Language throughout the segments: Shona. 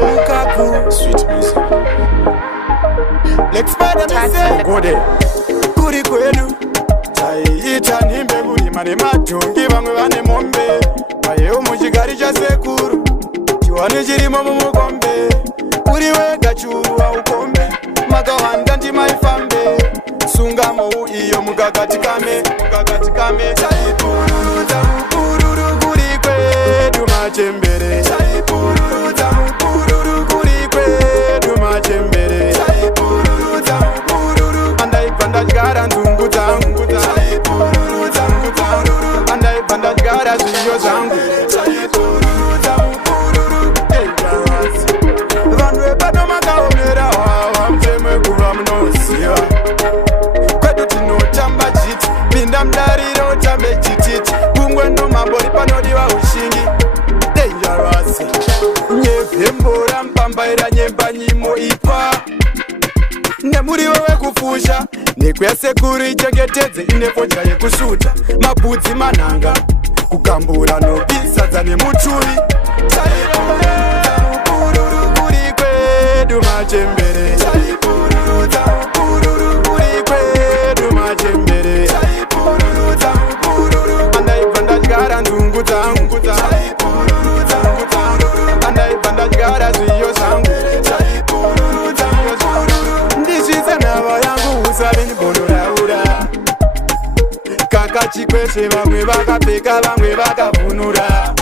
Lukaku, sweet music. Let's go there. Kuri kwenu chaiita nimbe kulima nematongi vamwe vane mombe vayewo muchigari cha sekuru chiwani chirimo mumukombe uri wega churu aukombe makawanda ndimaifambe sunga mou iyo mukakatikame chaipururudza mupururu kuri kwedu machembere chaipururudza mupururu kuri kwedu machembere chaipururudza mupururu andaibva ndadyara nzungu dzangu chaipururudza mupururu andaibva ndadyara zviyo zvangu chaipururudza mupururu vanhu vepano makaomera wawa mutemwe kuva munoziva kwedu tinotamba chiti pinda mudariro utambe chititi kungwe nomambori panodiwa ushingi dangerous nyevhembora mupambaira nyemba nyimo ipa nemuriwo wekufusha nekwesekuru ichengetedze inefodya yekusuta mabhudzi manhanga kugambura nopi sadza nemuchui chaipururudza mupururu kuri kwedu machembere chaipururudza mupururu kuri kwedu machembere chaipururudza mupururu andaibva ndadyara nzungu dzangu chaipururudza mupururu andaibva ndadyara zviyo zvangu chaipururudza mupururu ndisvitse nhava yangu usavi ndibonoraura kakachikweshe vamwe vakapfeka vamwe vakavhunura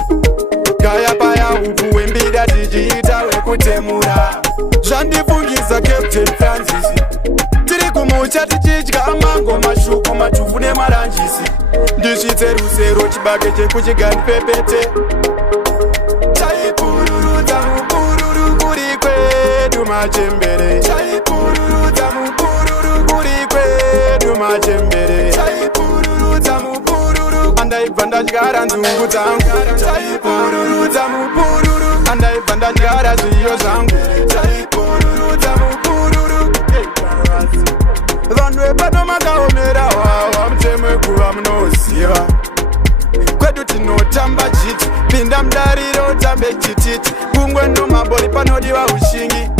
gaya paya upu wembida tichiita wekutemura zvandifungisa Captain Francis tiri kumucha tichidya mango mashuku matufu nemaranjisi ndisvitse rusero chibage chekuchigani pepete chaipururudza mupururu kuri kwedu machembere chaipururudza mupururu kuri kwedu machembere chaipururudza mupururu andaibva ndadyara nzungu dzangu chaipururudza mupururu andaibva ndadyara zviyo zvangu chaipururudza mupururu vanhu vepano makaomera wawa mutemwe kuva munoziva kwedu tinotamba chiti pinda mudariro utambe chititi kungwe nomambori panodiwa ushingi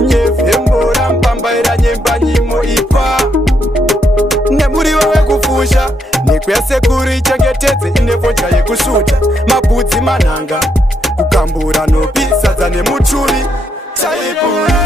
nyevhembora mupambaira nyemba nyimo ipa nemuriwo wekufusha nekwesekuru ichengetedze inefodya yekusuta mabhudzi manhanga kugambura nopi sadza nemuchui chaipururudza